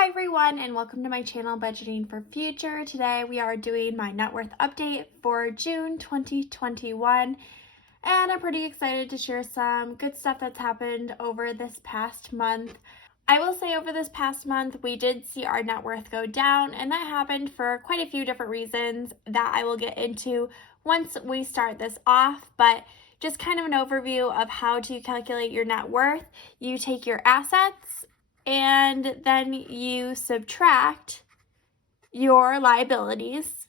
Hi everyone, and welcome to my channel Budgeting for Future. Today we are doing my net worth update for June 2021, and I'm pretty excited to share some good stuff that's happened over this past month. I will say over this past month we did see our net worth go down, and that happened for quite a few different reasons that I will get into once we start this off, but just kind of an overview of how to calculate your net worth. You take your assets and then you subtract your liabilities.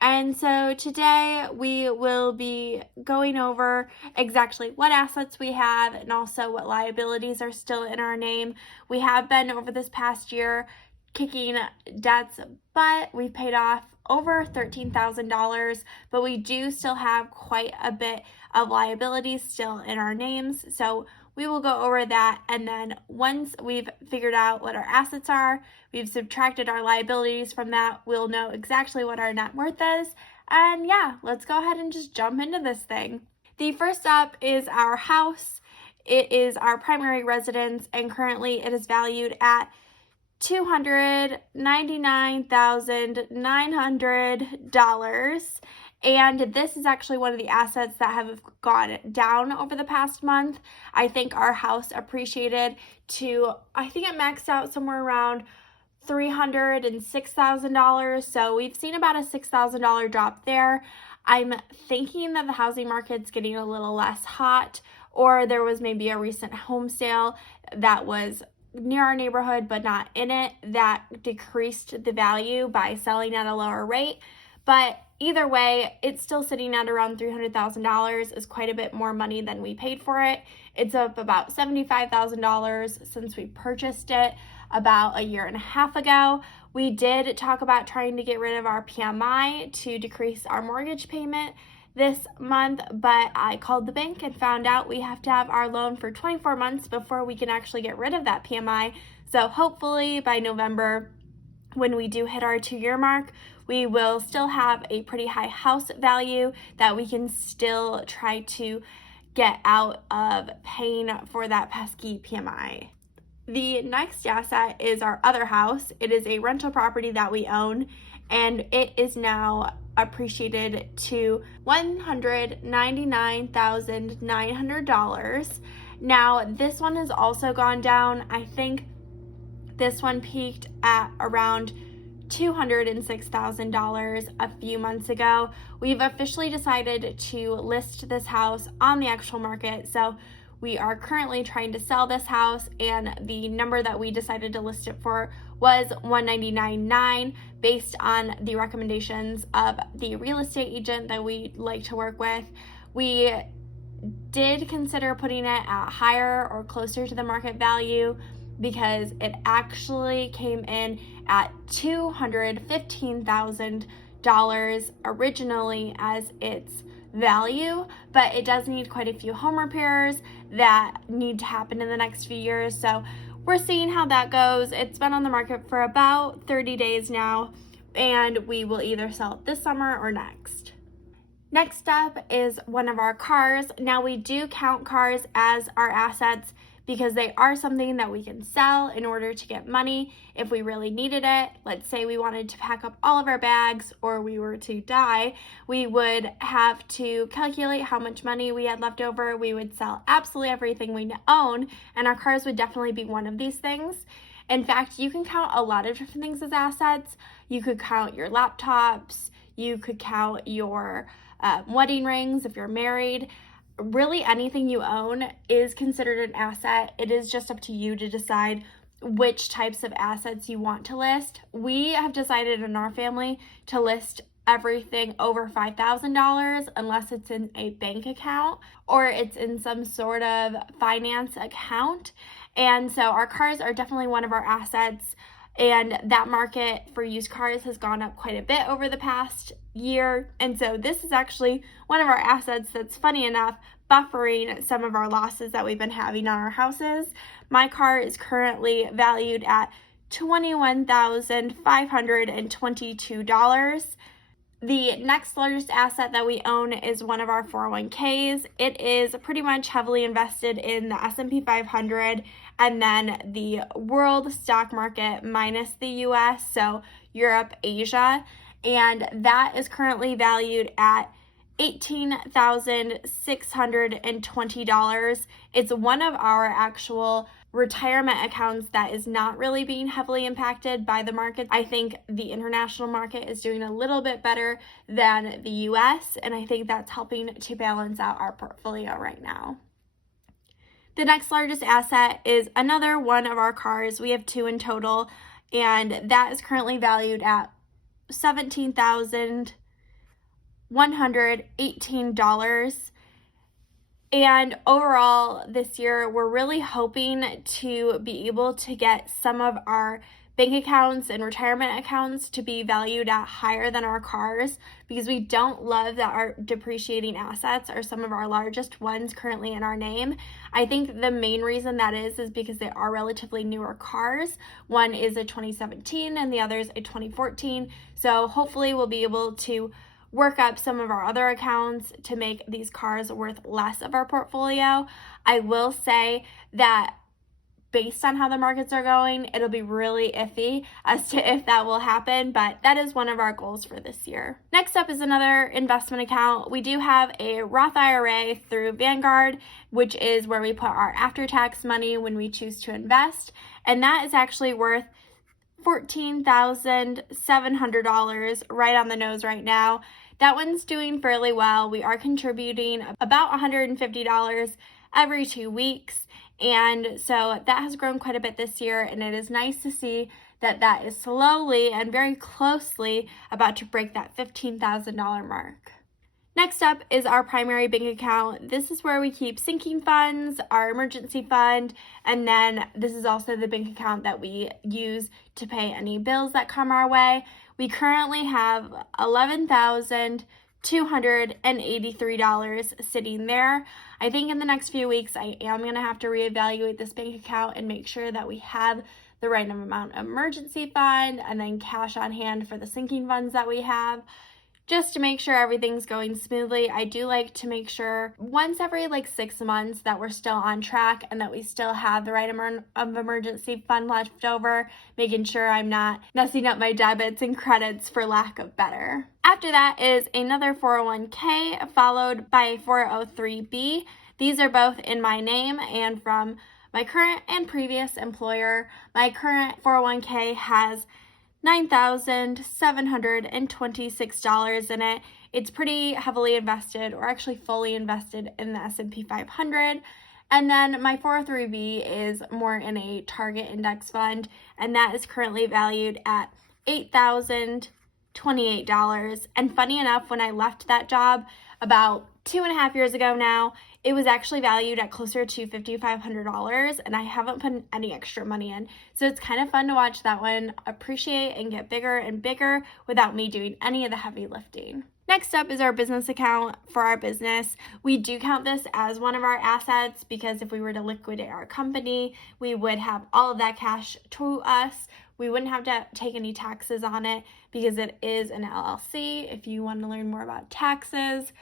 And so today we will be going over exactly what assets we have and also what liabilities are still in our name. We have been over this past year kicking debts, but we've paid off over $13,000, but we do still have quite a bit of liabilities still in our names. So we will go over that, and then once we've figured out what our assets are, we've subtracted our liabilities from that, we'll know exactly what our net worth is. And yeah, let's go ahead and just jump into this thing. The first up is our house. It is our primary residence, and currently it is valued at $299,900. And this is actually one of the assets that have gone down over the past month. I think our house appreciated to, I think it maxed out somewhere around $306,000. So we've seen about a $6,000 drop there. I'm thinking that the housing market's getting a little less hot, or there was maybe a recent home sale that was near our neighborhood but not in it that decreased the value by selling at a lower rate. But either way, it's still sitting at around $300,000, is quite a bit more money than we paid for it. It's up about $75,000 since we purchased it about a year and a half ago. We did talk about trying to get rid of our PMI to decrease our mortgage payment this month, but I called the bank and found out we have to have our loan for 24 months before we can actually get rid of that PMI. So hopefully by November, when we do hit our 2-year mark, we will still have a pretty high house value that we can still try to get out of paying for that pesky PMI. The next asset is our other house. It is a rental property that we own, and it is now appreciated to $199,900. Now, this one has also gone down. I think this one peaked at around $206,000 a few months ago. We've officially decided to list this house on the actual market, so we are currently trying to sell this house, and the number that we decided to list it for was $199,900 based on the recommendations of the real estate agent that we like to work with. We did consider putting it at higher or closer to the market value because it actually came in at $215,000 originally as its value, but it does need quite a few home repairs that need to happen in the next few years. So we're seeing how that goes. It's been on the market for about 30 days now, and we will either sell it this summer or next. Next up is one of our cars. Now, we do count cars as our assets because they are something that we can sell in order to get money if we really needed it. Let's say we wanted to pack up all of our bags or we were to die, we would have to calculate how much money we had left over. We would sell absolutely everything we own, and our cars would definitely be one of these things. In fact, you can count a lot of different things as assets. You could count your laptops, you could count your wedding rings if you're married. Really anything you own is considered an asset. It is just up to you to decide which types of assets you want to list. We have decided in our family to list everything over $5,000 unless it's in a bank account or it's in some sort of finance account. And so our cars are definitely one of our assets, and that market for used cars has gone up quite a bit over the past year. And so this is actually one of our assets that's, funny enough, buffering some of our losses that we've been having on our houses. My car is currently valued at $21,522. The next largest asset that we own is one of our 401ks. It is pretty much heavily invested in the S&P 500 and then the world stock market minus the US, so Europe, Asia, and that is currently valued at $18,620. It's one of our actual retirement accounts that is not really being heavily impacted by the market. I think the international market is doing a little bit better than the US, and I think that's helping to balance out our portfolio right now. The next largest asset is another one of our cars. We have 2 in total, and that is currently valued at $17,118. And overall, this year, we're really hoping to be able to get some of our bank accounts and retirement accounts to be valued at higher than our cars, because we don't love that our depreciating assets are some of our largest ones currently in our name. I think the main reason that is because they are relatively newer cars. One is a 2017 and the other is a 2014. So hopefully we'll be able to work up some of our other accounts to make these cars worth less of our portfolio. I will say that based on how the markets are going, it'll be really iffy as to if that will happen, but that is one of our goals for this year. Next up is another investment account. We do have a Roth IRA through Vanguard, which is where we put our after-tax money when we choose to invest, and that is actually worth $14,700, right on the nose right now. That one's doing fairly well. We are contributing about $150 every 2 weeks, and so that has grown quite a bit this year, and it is nice to see that that is slowly and very closely about to break that $15,000 mark. Next up is our primary bank account. This is where we keep sinking funds, our emergency fund, and then this is also the bank account that we use to pay any bills that come our way. We currently have $11,283 sitting there. I think in the next few weeks, I am going to have to reevaluate this bank account and make sure that we have the right amount of emergency fund and then cash on hand for the sinking funds that we have, just to make sure everything's going smoothly. I do like to make sure once every 6 months that we're still on track and that we still have the right amount of emergency fund left over, making sure I'm not messing up my debits and credits, for lack of better. After that is another 401k followed by a 403b. These are both in my name and from my current and previous employer. My current 401k has $9,726 in it. It's pretty heavily invested, or actually fully invested, in the S&P 500. And then my 403b is more in a target index fund, and that is currently valued at $8,028. And funny enough, when I left that job about 2.5 years ago now, it was actually valued at closer to $5,500, and I haven't put any extra money in. So it's kind of fun to watch that one appreciate and get bigger and bigger without me doing any of the heavy lifting. Next up is our business account for our business. We do count this as one of our assets because if we were to liquidate our company, we would have all of that cash to us. We wouldn't have to take any taxes on it because it is an LLC. If you want to learn more about taxes,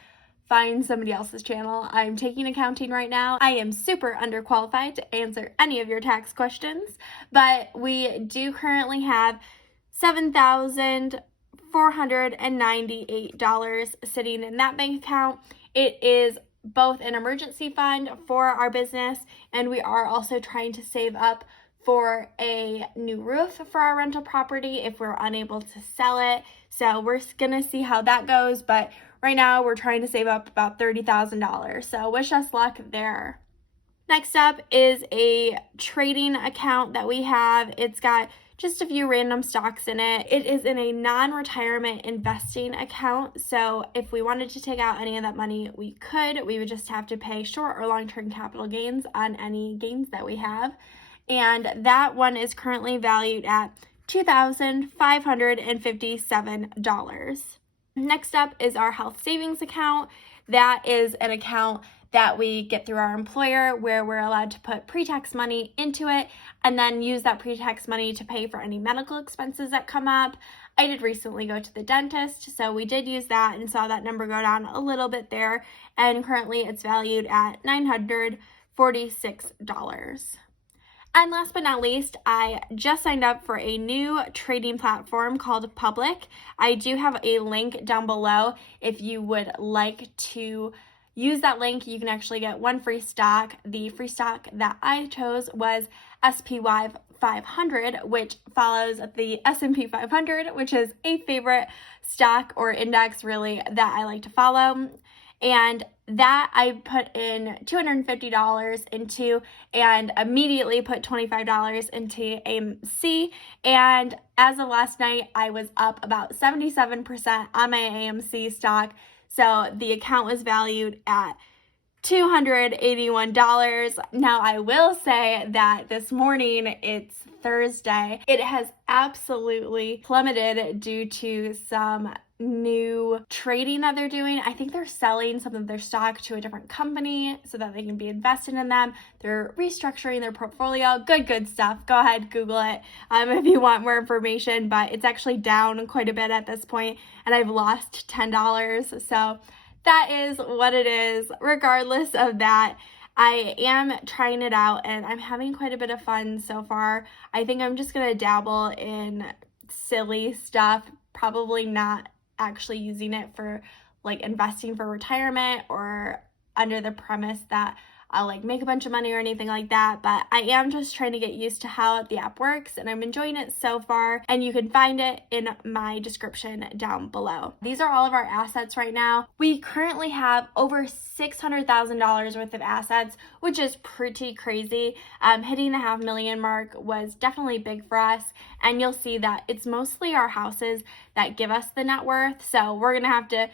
find somebody else's channel. I'm taking accounting right now. I am super underqualified to answer any of your tax questions, but we do currently have $7,498 sitting in that bank account. It is both an emergency fund for our business, and we are also trying to save up for a new roof for our rental property if we're unable to sell it. So we're gonna see how that goes, but right now we're trying to save up about $30,000. So wish us luck there. Next up is a trading account that we have. It's got just a few random stocks in it. It is in a non-retirement investing account. So if we wanted to take out any of that money, we could. We would just have to pay short or long-term capital gains on any gains that we have. And that one is currently valued at $2,557. Next up is our health savings account. That is an account that we get through our employer where we're allowed to put pre-tax money into it and then use that pre-tax money to pay for any medical expenses that come up. I did recently go to the dentist, so we did use that and saw that number go down a little bit there, and currently it's valued at $946. And last but not least, I just signed up for a new trading platform called Public. I do have a link down below. If you would like to use that link, you can actually get one free stock. The free stock that I chose was SPY 500, which follows the S&P 500, which is a favorite stock or index really that I like to follow. And that I put in $250 into and immediately put $25 into AMC. And as of last night, I was up about 77% on my AMC stock. So the account was valued at $281. Now, I will say that this morning, it's Thursday, it has absolutely plummeted due to some new trading that they're doing. I think they're selling some of their stock to a different company so that they can be invested in them. They're restructuring their portfolio. Good stuff. Go ahead, Google it if you want more information, but it's actually down quite a bit at this point, and I've lost $10. So that is what it is. Regardless of that, I am trying it out and I'm having quite a bit of fun so far. I think I'm just going to dabble in silly stuff, probably not actually using it for like investing for retirement or under the premise that I'll like make a bunch of money or anything like that, but I am just trying to get used to how the app works and I'm enjoying it so far, and you can find it in my description down below. These are all of our assets right now. We currently have over $600,000 worth of assets, which is pretty crazy. Hitting the $500,000 mark was definitely big for us, and you'll see that it's mostly our houses that give us the net worth, so we're gonna have to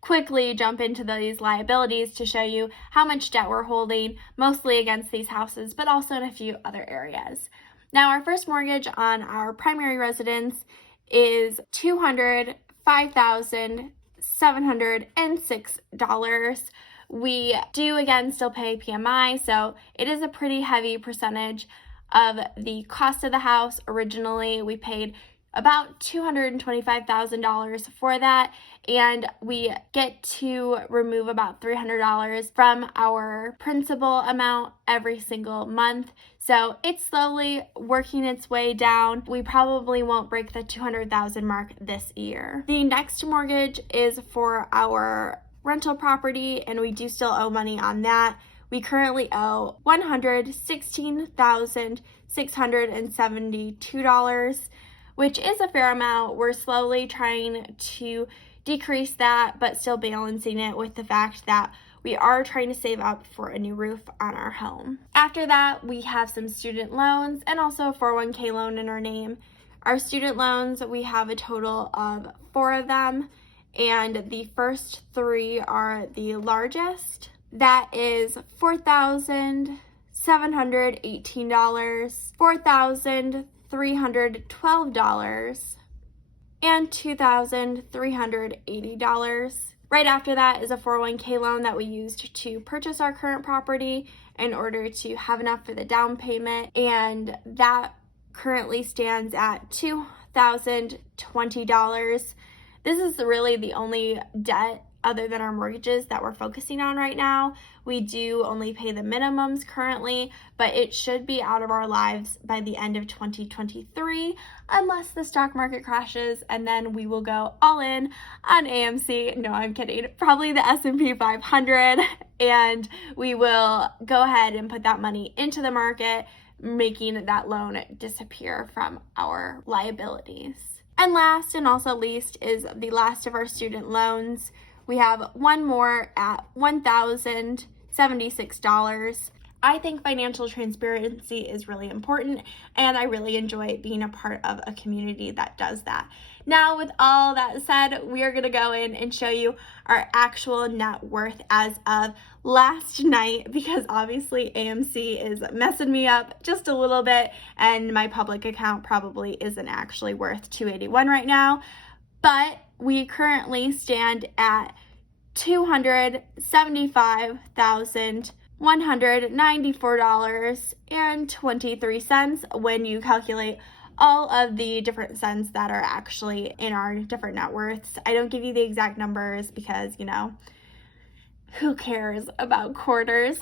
quickly jump into these liabilities to show you how much debt we're holding, mostly against these houses, but also in a few other areas. Now, our first mortgage on our primary residence is $205,706. We do, again, still pay PMI, so it is a pretty heavy percentage of the cost of the house. Originally, we paid about $225,000 for that, and we get to remove about $300 from our principal amount every single month. So it's slowly working its way down. We probably won't break the $200,000 mark this year. The next mortgage is for our rental property, and we do still owe money on that. We currently owe $116,672, which is a fair amount. We're slowly trying to decrease that, but still balancing it with the fact that we are trying to save up for a new roof on our home. After that, we have some student loans and also a 401k loan in our name. Our student loans, we have a total of 4 of them, and the first 3 are the largest. That is $4,718, $4,312, and $2,380. Right after that is a 401k loan that we used to purchase our current property in order to have enough for the down payment, and that currently stands at $2,020. This is really the only debt other than our mortgages that we're focusing on right now. We do only pay the minimums currently, but it should be out of our lives by the end of 2023, unless the stock market crashes, and then we will go all in on AMC. No, I'm kidding. Probably the S&P 500, and we will go ahead and put that money into the market, making that loan disappear from our liabilities. And last and also least is the last of our student loans. We have one more at $1,076. I think financial transparency is really important, and I really enjoy being a part of a community that does that. Now, with all that said, we are going to go in and show you our actual net worth as of last night, because obviously AMC is messing me up just a little bit, and my public account probably isn't actually worth $281 right now, but we currently stand at $275,194.23 when you calculate all of the different cents that are actually in our different net worths. I don't give you the exact numbers because, who cares about quarters?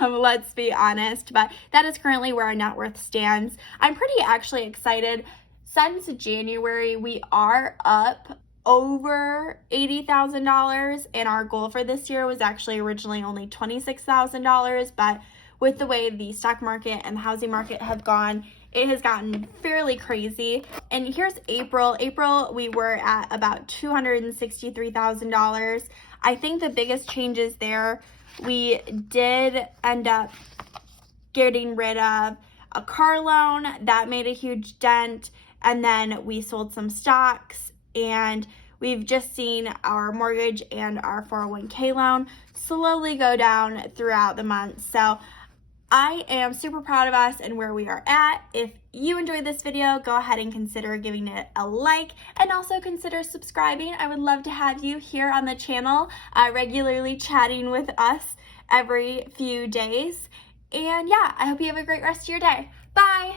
Let's be honest, but that is currently where our net worth stands. I'm pretty actually excited. Since January, we are up over $80,000, and our goal for this year was actually originally only $26,000, but with the way the stock market and the housing market have gone, it has gotten fairly crazy. And here's April. April, we were at about $263,000. I think the biggest changes there, we did end up getting rid of a car loan. That made a huge dent. And then we sold some stocks, and we've just seen our mortgage and our 401k loan slowly go down throughout the month. So I am super proud of us and where we are at. If you enjoyed this video, go ahead and consider giving it a like, and also consider subscribing. I would love to have you here on the channel, regularly chatting with us every few days. And yeah, I hope you have a great rest of your day. Bye!